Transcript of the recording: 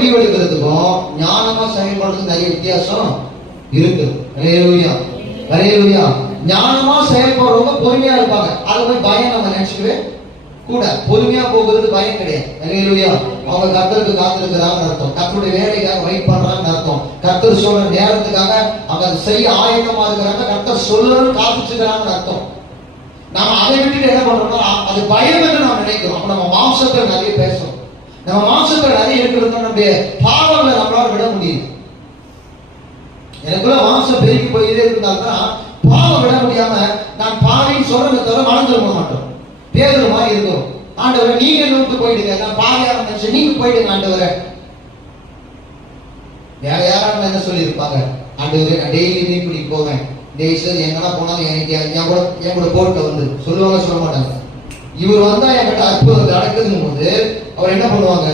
முடிவெடுக்கிறதுக்கும் ஞானமா செயல்படுறதுக்கு நிறைய வித்தியாசம் இருக்கு. ஹல்லேலூயா, ஹல்லேலூயா. ஞானமா செயல்படுறவங்க பொறுமையா இருப்பாங்க. அது போய் பயம் நம்ம நினைச்சுக்கவே கூட. பொறுமையா போகிறது பயம் கிடையாது. ஹல்லேலூயா. அவங்க கர்த்தருக்கு காத்திருக்கிறாங்கன்னு அர்த்தம். கர்த்தருடைய வேலைக்காக வெயிட் பண்றாங்கன்னு அர்த்தம். கர்த்தர் சொல்ற நேரத்துக்காக அவங்க செய்ய ஆயத்தமா இருக்கிறாங்க. கர்த்தர் சொல்லணும்னு காத்துட்டு இருக்கிறாங்கன்னு அர்த்தம். நாம அதை விட்டுட்டு என்ன பண்றோம்னா அது பயம் என்று நாம் நினைக்கிறோம். அப்ப நம்ம மாம்சத்தை நிறைய பேசுறோம். நம்ம மாம்சத்தை நிறைய இருக்கிறது நம்முடைய பாவங்களை நம்மளால விட முடியும். எனக்குள்ள மாம்சம் பெருகி போயிட்டே இருந்தால்தான் பாவம் விட முடியாம நான் பாவின்னு சொல்றதை தவிர மறந்துட மாட்டோம். பேதுரு மாதிரி இருக்கும். ஆண்டவரை நீங்க நோக்கி போயிடுங்க, நான் பாவியான மனுஷன், நீங்க போயிடுங்க ஆண்டவரை. வேற யாராவது என்ன சொல்லி இருப்பாங்க, ஆண்டவரே நான் டெய்லி நீ போவேன், டெய்லி எங்கன்னா போனாலும் எனக்கு என் கூட போட்டு வந்து சொல்லுவாங்க, சொல்ல மாட்டாங்க. இவர் வந்தா என்கிட்ட அற்புதம் நடக்குதுன்னு போது அவர் என்ன பண்ணுவாங்க,